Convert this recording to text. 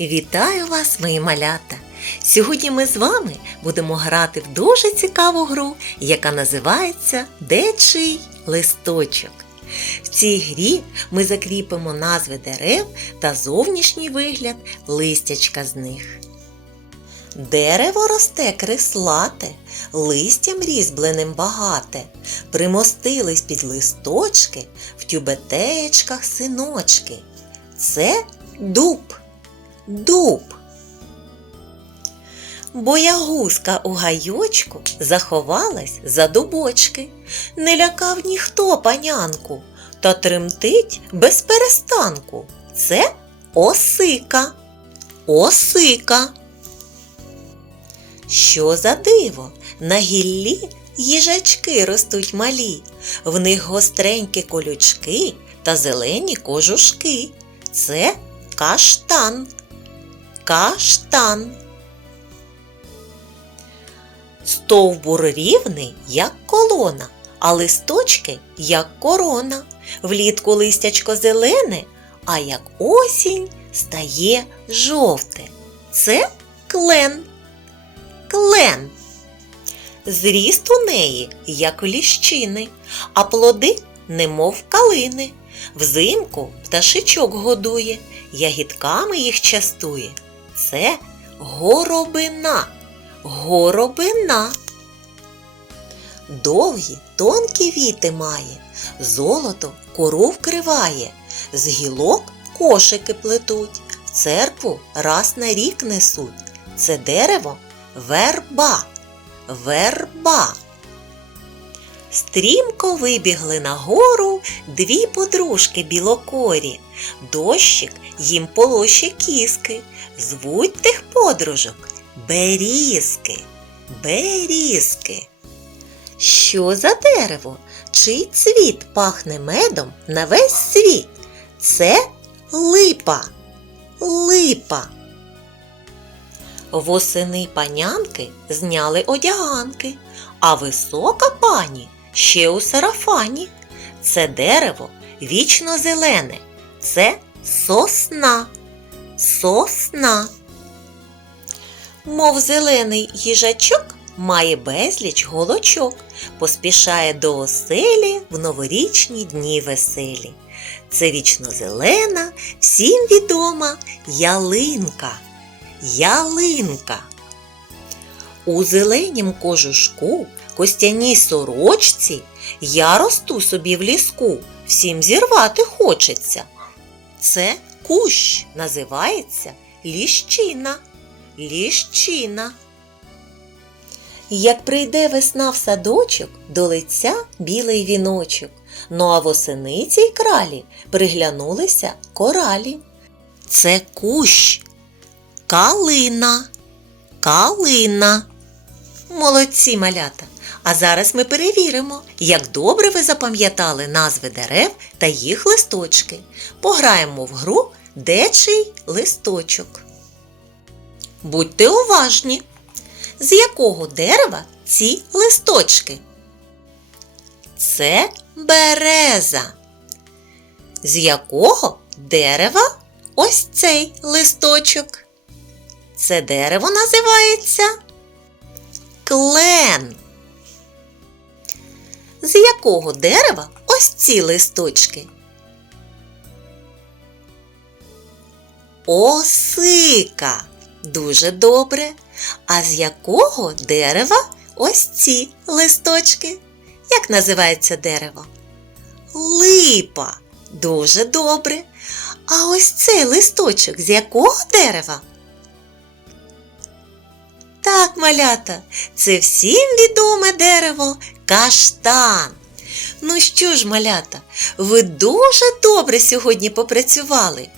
Вітаю вас, мої малята! Сьогодні ми з вами будемо грати в дуже цікаву гру, яка називається Де чий листочок. В цій грі ми закріпимо назви дерев та зовнішній вигляд листячка з них. Дерево росте крислате, листям різьбленим багате, примостились під листочки, в тюбетеєчках синочки. Це дуб, дуб. Боягузка у гайочку заховалась за дубочки, не лякав ніхто панянку, та тремтить без перестанку. Це осика, осика. Що за диво? На гіллі їжачки ростуть малі, в них гостренькі колючки та зелені кожушки. Це каштан. Каштан. Стовбур рівний, як колона, а листочки, як корона. Влітку листячко зелене, а як осінь стає жовте. Це клен. Клен. Зріст у неї, як ліщини, а плоди, немов калини. Взимку пташичок годує, ягідками їх частує. Це горобина. Горобина. Довгі, тонкі віти має, золото кору вкриває, з гілок кошики плетуть, в церкву раз на рік несуть. Це дерево верба. Верба. Стрімко вибігли на гору дві подружки білокорі. Дощик їм полоще кіски. Звуть тих подружок берізки. Берізки. Що за дерево? Чий цвіт пахне медом на весь світ? Це липа. Липа. Восени панянки зняли одяганки, а висока пані ще у сарафані. Це дерево вічно зелене, це сосна. Сосна. Мов зелений їжачок має безліч голочок, поспішає до оселі в новорічні дні веселі. Це вічно зелена, всім відома ялинка. Ялинка. У зеленім кожушку, костяній сорочці я росту собі в ліску, всім зірвати хочеться. Це кущ називається ліщина. Ліщина. Як прийде весна в садочок, до лиця білий віночок. Ну а восени цій кралі приглянулися коралі. Це кущ. Калина. Калина. Молодці малята. А зараз ми перевіримо, як добре ви запам'ятали назви дерев та їх листочки. Пограємо в гру Де чий листочок. Будьте уважні. З якого дерева ці листочки? Це береза. З якого дерева ось цей листочок? Це дерево називається клен. З якого дерева ось ці листочки? Осика. Дуже добре. А з якого дерева ось ці листочки? Як називається дерево? Липа. Дуже добре. А ось цей листочок з якого дерева? Малята, це всім відоме дерево каштан. Ну що ж, малята, ви дуже добре сьогодні попрацювали.